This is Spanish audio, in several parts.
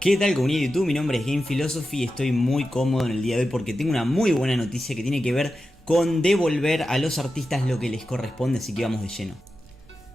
¿Qué tal, comunidad de YouTube? Mi nombre es Game Philosophy y estoy muy cómodo en el día de hoy porque tengo una muy buena noticia que tiene que ver con devolver a los artistas lo que les corresponde, así que vamos de lleno.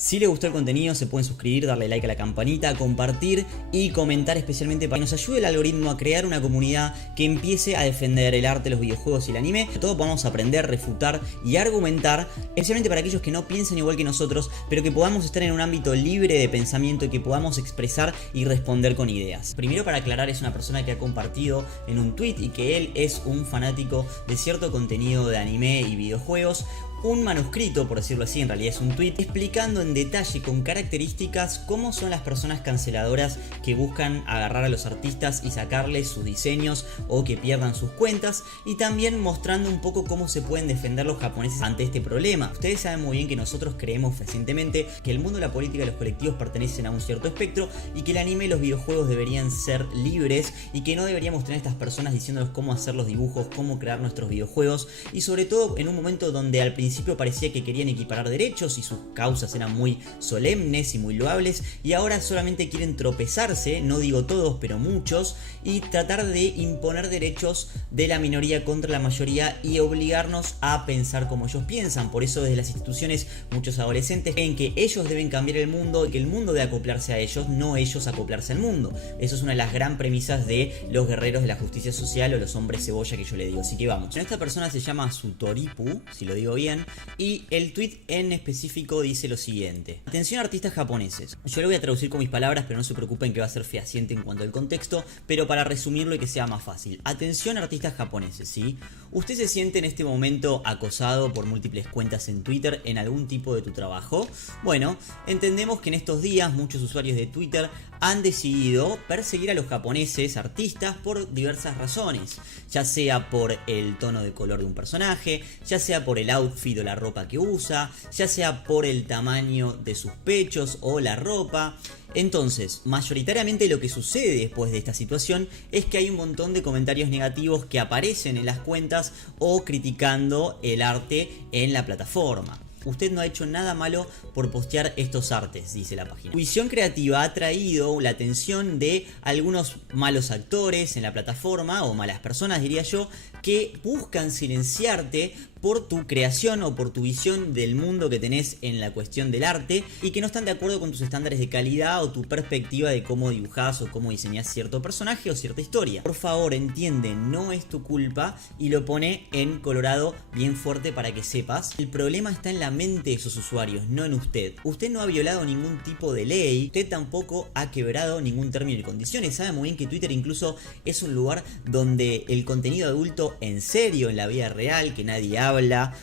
Si les gustó el contenido se pueden suscribir, darle like a la campanita, compartir y comentar, especialmente para que nos ayude el algoritmo a crear una comunidad que empiece a defender el arte, los videojuegos y el anime. Sobre todo podamos aprender, refutar y argumentar, especialmente para aquellos que no piensan igual que nosotros, pero que podamos estar en un ámbito libre de pensamiento y que podamos expresar y responder con ideas. Primero, para aclarar, es una persona que ha compartido en un tweet y que él es un fanático de cierto contenido de anime y videojuegos. Un manuscrito, por decirlo así, en realidad es un tweet, explicando en detalle con características cómo son las personas canceladoras que buscan agarrar a los artistas y sacarles sus diseños o que pierdan sus cuentas, y también mostrando un poco cómo se pueden defender los japoneses ante este problema. Ustedes saben muy bien que nosotros creemos fehacientemente que el mundo, la política y los colectivos pertenecen a un cierto espectro y que el anime y los videojuegos deberían ser libres y que no deberíamos tener estas personas diciéndonos cómo hacer los dibujos, cómo crear nuestros videojuegos, y sobre todo en un momento donde al principio parecía que querían equiparar derechos y sus causas eran muy solemnes y muy loables, y ahora solamente quieren tropezarse, no digo todos pero muchos, y tratar de imponer derechos de la minoría contra la mayoría y obligarnos a pensar como ellos piensan. Por eso desde las instituciones muchos adolescentes creen que ellos deben cambiar el mundo y que el mundo debe acoplarse a ellos, no ellos acoplarse al mundo. Eso es una de las gran premisas de los guerreros de la justicia social o los hombres cebolla que yo le digo. Así que vamos. Esta persona se llama Sutoripu, si lo digo bien, y el tweet en específico dice lo siguiente: atención, artistas japoneses. Yo lo voy a traducir con mis palabras, pero no se preocupen que va a ser fehaciente en cuanto al contexto, pero para resumirlo y que sea más fácil. Atención, artistas japoneses, ¿sí? ¿Usted se siente en este momento acosado por múltiples cuentas en Twitter en algún tipo de tu trabajo? Bueno, entendemos que en estos días muchos usuarios de Twitter han decidido perseguir a los japoneses artistas por diversas razones, ya sea por el tono de color de un personaje, ya sea por el outfit o la ropa que usa, ya sea por el tamaño de sus pechos o la ropa. Entonces, mayoritariamente lo que sucede después de esta situación es que hay un montón de comentarios negativos que aparecen en las cuentas o criticando el arte en la plataforma. Usted no ha hecho nada malo por postear estos artes, dice la página. Su visión creativa ha traído la atención de algunos malos actores en la plataforma, o malas personas diría yo, que buscan silenciarte por tu creación o por tu visión del mundo que tenés en la cuestión del arte, y que no están de acuerdo con tus estándares de calidad o tu perspectiva de cómo dibujás o cómo diseñás cierto personaje o cierta historia. Por favor, entiende, no es tu culpa, y lo pone en colorado bien fuerte para que sepas. El problema está en la mente de esos usuarios, no en usted. Usted no ha violado ningún tipo de ley, usted tampoco ha quebrado ningún término y condiciones. Sabe muy bien que Twitter incluso es un lugar donde el contenido adulto en serio, en la vida real, que nadie habla,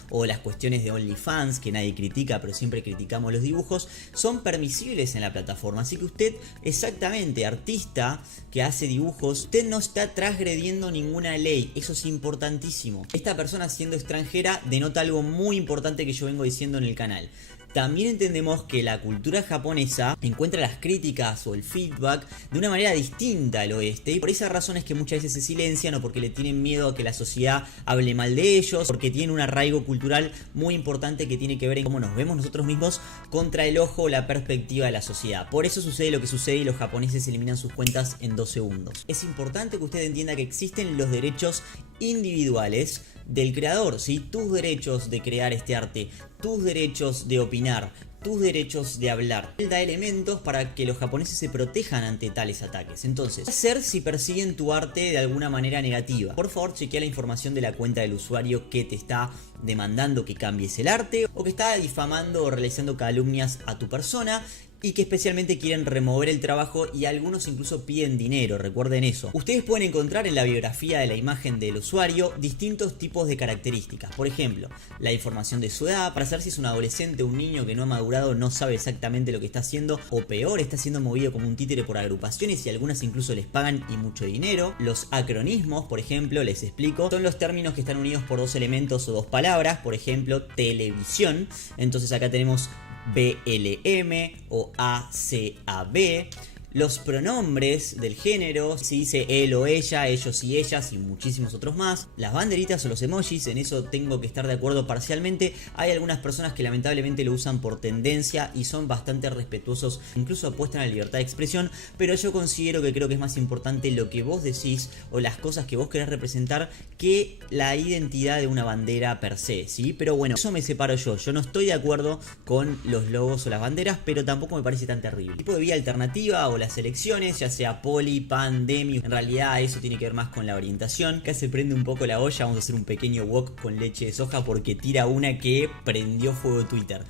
o las cuestiones de OnlyFans que nadie critica pero siempre criticamos los dibujos, son permisibles en la plataforma. Así que usted, exactamente, artista que hace dibujos, usted no está transgrediendo ninguna ley. Eso es importantísimo. Esta persona, siendo extranjera, denota algo muy importante que yo vengo diciendo en el canal. También entendemos que la cultura japonesa encuentra las críticas o el feedback de una manera distinta al oeste, y por esa razón es que muchas veces se silencian, o porque le tienen miedo a que la sociedad hable mal de ellos, porque tienen un arraigo cultural muy importante que tiene que ver en cómo nos vemos nosotros mismos contra el ojo o la perspectiva de la sociedad. Por eso sucede lo que sucede y los japoneses eliminan sus cuentas en 2 segundos. Es importante que usted entienda que existen los derechos individuales del creador, ¿sí? Tus derechos de crear este arte, tus derechos de opinar, tus derechos de hablar. Él da elementos para que los japoneses se protejan ante tales ataques. Entonces, ¿qué hacer si persiguen tu arte de alguna manera negativa? Por favor, chequea la información de la cuenta del usuario que te está demandando que cambies el arte, o que está difamando o realizando calumnias a tu persona, y que especialmente quieren remover el trabajo, y algunos incluso piden dinero. Recuerden eso. Ustedes pueden encontrar en la biografía de la imagen del usuario distintos tipos de características. Por ejemplo, la información de su edad, para saber si es un adolescente o un niño que no ha madurado, no sabe exactamente lo que está haciendo, o peor, está siendo movido como un títere por agrupaciones, y algunas incluso les pagan y mucho dinero. Los acronismos, por ejemplo, les explico, son los términos que están unidos por 2 elementos o 2 palabras. Por ejemplo, televisión. Entonces acá tenemos BLM o ACAB. los pronombres del género, si dice él o ella, ellos y ellas y muchísimos otros más, las banderitas o los emojis, en eso tengo que estar de acuerdo parcialmente. Hay algunas personas que lamentablemente lo usan por tendencia y son bastante respetuosos, incluso apuestan a la libertad de expresión, pero yo considero que creo que es más importante lo que vos decís o las cosas que vos querés representar que la identidad de una bandera per se, ¿sí? Pero bueno, eso me separo yo no estoy de acuerdo con los logos o las banderas, pero tampoco me parece tan terrible. El tipo de vía alternativa o las elecciones, ya sea poli, pan, demi, en realidad eso tiene que ver más con la orientación. Acá se prende un poco la olla, vamos a hacer un pequeño wok con leche de soja porque tira una que prendió fuego Twitter.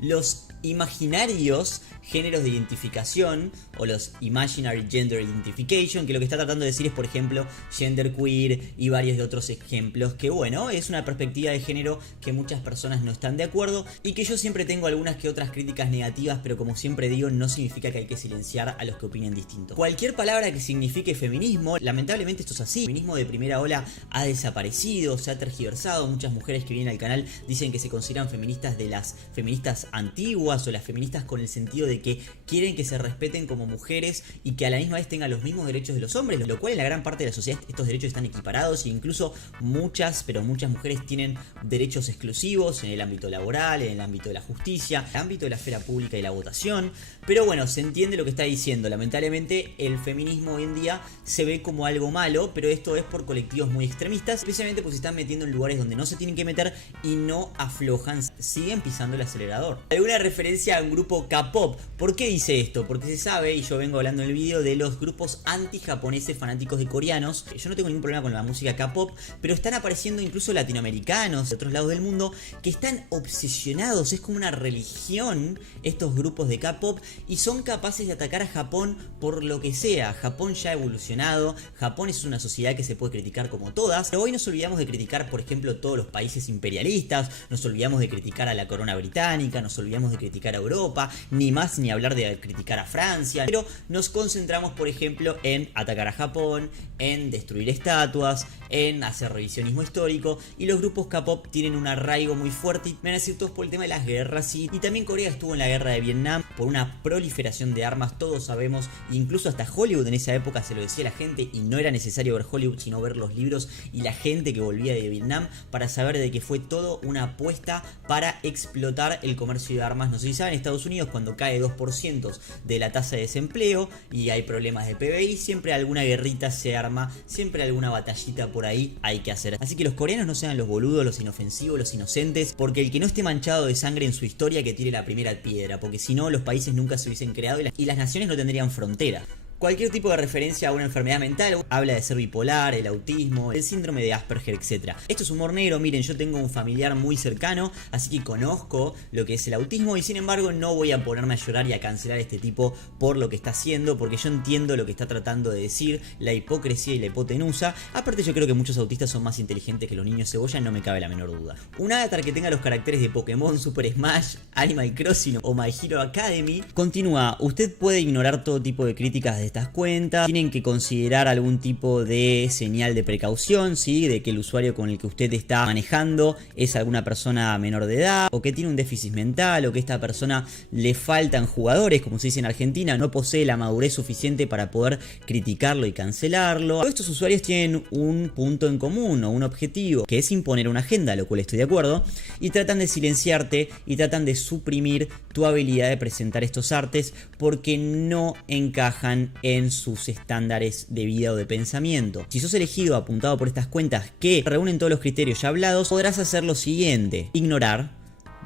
Los imaginarios géneros de identificación o los imaginary gender identification, que lo que está tratando de decir es, por ejemplo, genderqueer y varios de otros ejemplos, que bueno, es una perspectiva de género que muchas personas no están de acuerdo y que yo siempre tengo algunas que otras críticas negativas, pero como siempre digo, no significa que hay que silenciar a los que opinen distinto. Cualquier palabra que signifique feminismo, lamentablemente esto es así, el feminismo de primera ola ha desaparecido, se ha tergiversado, muchas mujeres que vienen al canal dicen que se consideran feministas de las feministas antiguas o las feministas con el sentido de que quieren que se respeten como mujeres y que a la misma vez tengan los mismos derechos de los hombres, lo cual en la gran parte de la sociedad estos derechos están equiparados e incluso muchas mujeres tienen derechos exclusivos en el ámbito laboral, en el ámbito de la justicia, en el ámbito de la esfera pública y la votación. Pero bueno, se entiende lo que está diciendo. Lamentablemente el feminismo hoy en día se ve como algo malo, pero esto es por colectivos muy extremistas, especialmente porque se están metiendo en lugares donde no se tienen que meter y no aflojan, siguen pisando el acelerador. Alguna referencia a un grupo K-pop. ¿Por qué dice esto? Porque se sabe, y yo vengo hablando en el video, de los grupos anti-japoneses fanáticos de coreanos. Yo no tengo ningún problema con la música K-pop, pero están apareciendo incluso latinoamericanos de otros lados del mundo que están obsesionados, es como una religión estos grupos de K-pop y son capaces de atacar a Japón por lo que sea. Japón ya ha evolucionado, Japón es una sociedad que se puede criticar como todas, pero hoy nos olvidamos de criticar, por ejemplo, todos los países imperialistas, nos olvidamos de criticar a la corona británica, nos olvidamos de criticar a Europa, ni más ni hablar de criticar a Francia, pero nos concentramos, por ejemplo, en atacar a Japón, en destruir estatuas, en hacer revisionismo histórico, y los grupos K-pop tienen un arraigo muy fuerte y van a decir todos por el tema de las guerras, y también Corea estuvo en la guerra de Vietnam por una proliferación de armas, todos sabemos, incluso hasta Hollywood en esa época se lo decía a la gente y no era necesario ver Hollywood sino ver los libros y la gente que volvía de Vietnam para saber de que fue todo una apuesta para explotar el comercio de armas. No sé si saben, en Estados Unidos cuando cae 2% de la tasa de desempleo y hay problemas de PBI, siempre alguna guerrita se arma, siempre alguna batallita por ahí hay que hacer. Así que los coreanos no sean los boludos, los inofensivos, los inocentes, porque el que no esté manchado de sangre en su historia que tire la primera piedra, porque si no los países nunca se hubiesen creado y las naciones no tendrían frontera. Cualquier tipo de referencia a una enfermedad mental habla de ser bipolar, el autismo, el síndrome de Asperger, etc. Esto es humor negro. Miren, yo tengo un familiar muy cercano, así que conozco lo que es el autismo y sin embargo no voy a ponerme a llorar y a cancelar a este tipo por lo que está haciendo, porque yo entiendo lo que está tratando de decir, la hipocresía y la hipotenusa. Aparte yo creo que muchos autistas son más inteligentes que los niños cebolla, no me cabe la menor duda. Un avatar que tenga los caracteres de Pokémon, Super Smash, Animal Crossing o My Hero Academy. Continúa, usted puede ignorar todo tipo de críticas de estas cuentas, tienen que considerar algún tipo de señal de precaución, ¿sí? De que el usuario con el que usted está manejando es alguna persona menor de edad, o que tiene un déficit mental, o que a esta persona le faltan jugadores, como se dice en Argentina, no posee la madurez suficiente para poder criticarlo y cancelarlo. Todos estos usuarios tienen un punto en común o un objetivo, que es imponer una agenda, lo cual estoy de acuerdo, y tratan de silenciarte y tratan de suprimir tu habilidad de presentar estos artes porque no encajan en sus estándares de vida o de pensamiento. Si sos elegido apuntado por estas cuentas que reúnen todos los criterios ya hablados, podrás hacer lo siguiente: ignorar,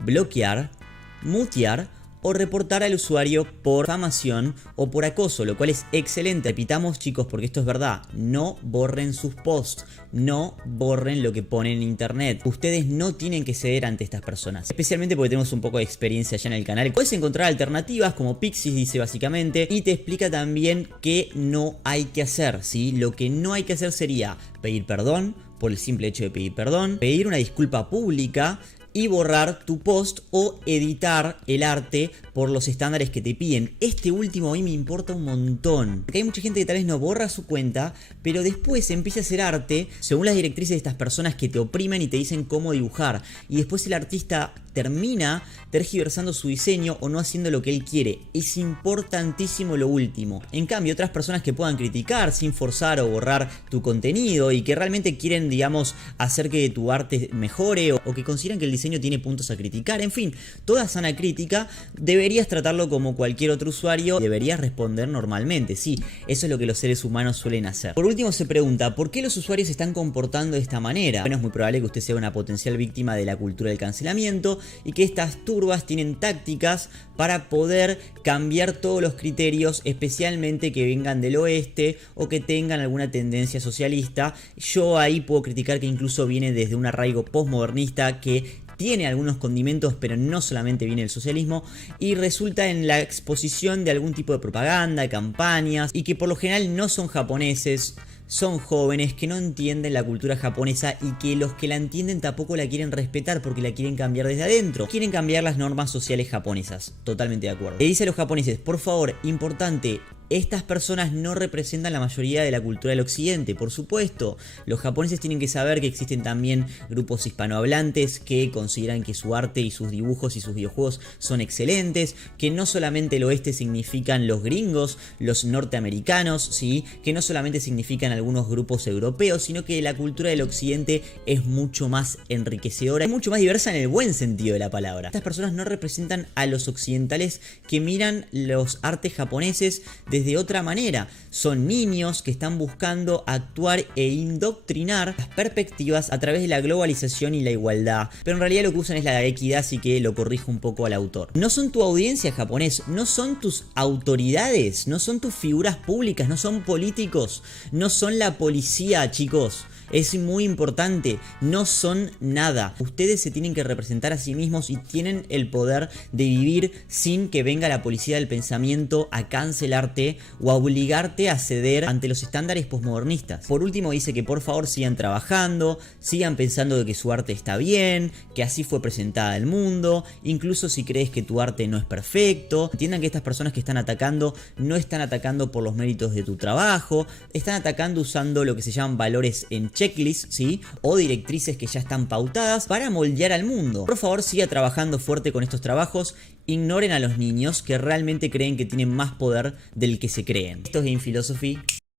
bloquear, mutear o reportar al usuario por difamación o por acoso, lo cual es excelente. Repitamos, chicos, porque esto es verdad, no borren sus posts, no borren lo que ponen en internet. Ustedes no tienen que ceder ante estas personas, especialmente porque tenemos un poco de experiencia ya en el canal. Puedes encontrar alternativas, como Pixis dice básicamente, y te explica también qué no hay que hacer, ¿sí? Lo que no hay que hacer sería pedir perdón por el simple hecho de pedir perdón, pedir una disculpa pública y borrar tu post o editar el arte por los estándares que te piden. Este último a mí me importa un montón, porque hay mucha gente que tal vez no borra su cuenta, pero después empieza a hacer arte según las directrices de estas personas que te oprimen y te dicen cómo dibujar, y después el artista termina tergiversando su diseño o no haciendo lo que él quiere. Es importantísimo lo último. En cambio, otras personas que puedan criticar sin forzar o borrar tu contenido y que realmente quieren, digamos, hacer que tu arte mejore o que consideran que el diseño tiene puntos a criticar, en fin, toda sana crítica, deberías tratarlo como cualquier otro usuario, deberías responder normalmente. Sí, eso es lo que los seres humanos suelen hacer. Por último, se pregunta, ¿por qué los usuarios se están comportando de esta manera? Bueno, es muy probable que usted sea una potencial víctima de la cultura del cancelamiento y que estas turbas tienen tácticas para poder cambiar todos los criterios, especialmente que vengan del oeste o que tengan alguna tendencia socialista. Yo ahí puedo criticar que incluso viene desde un arraigo postmodernista que tiene algunos condimentos, pero no solamente viene del socialismo, y resulta en la exposición de algún tipo de propaganda, de campañas, y que por lo general no son japoneses, son jóvenes que no entienden la cultura japonesa y que los que la entienden tampoco la quieren respetar porque la quieren cambiar desde adentro. Quieren cambiar las normas sociales japonesas. Totalmente de acuerdo. Le dice a los japoneses, por favor, importante, estas personas no representan la mayoría de la cultura del occidente, por supuesto. Los japoneses tienen que saber que existen también grupos hispanohablantes que consideran que su arte y sus dibujos y sus videojuegos son excelentes, que no solamente el oeste significan los gringos, los norteamericanos, ¿sí? Que no solamente significan algunos grupos europeos, sino que la cultura del occidente es mucho más enriquecedora y mucho más diversa en el buen sentido de la palabra. Estas personas no representan a los occidentales que miran los artes japoneses desde otra manera. Son niños que están buscando actuar e indoctrinar las perspectivas a través de la globalización y la igualdad, pero en realidad lo que usan es la equidad, así que lo corrijo un poco al autor. No son tu audiencia japonés, no son tus autoridades, no son tus figuras públicas, no son políticos, no son la policía, chicos. Es muy importante, no son nada. Ustedes se tienen que representar a sí mismos y tienen el poder de vivir sin que venga la policía del pensamiento a cancelarte o a obligarte a ceder ante los estándares posmodernistas. Por último dice que por favor sigan trabajando, sigan pensando de que su arte está bien, que así fue presentada al mundo, incluso si crees que tu arte no es perfecto. Entiendan que estas personas que están atacando no están atacando por los méritos de tu trabajo, están atacando usando lo que se llaman valores en checklist, ¿sí? O directrices que ya están pautadas para moldear al mundo. Por favor, siga trabajando fuerte con estos trabajos. Ignoren a los niños que realmente creen que tienen más poder del que se creen. Esto es Game Philosophy.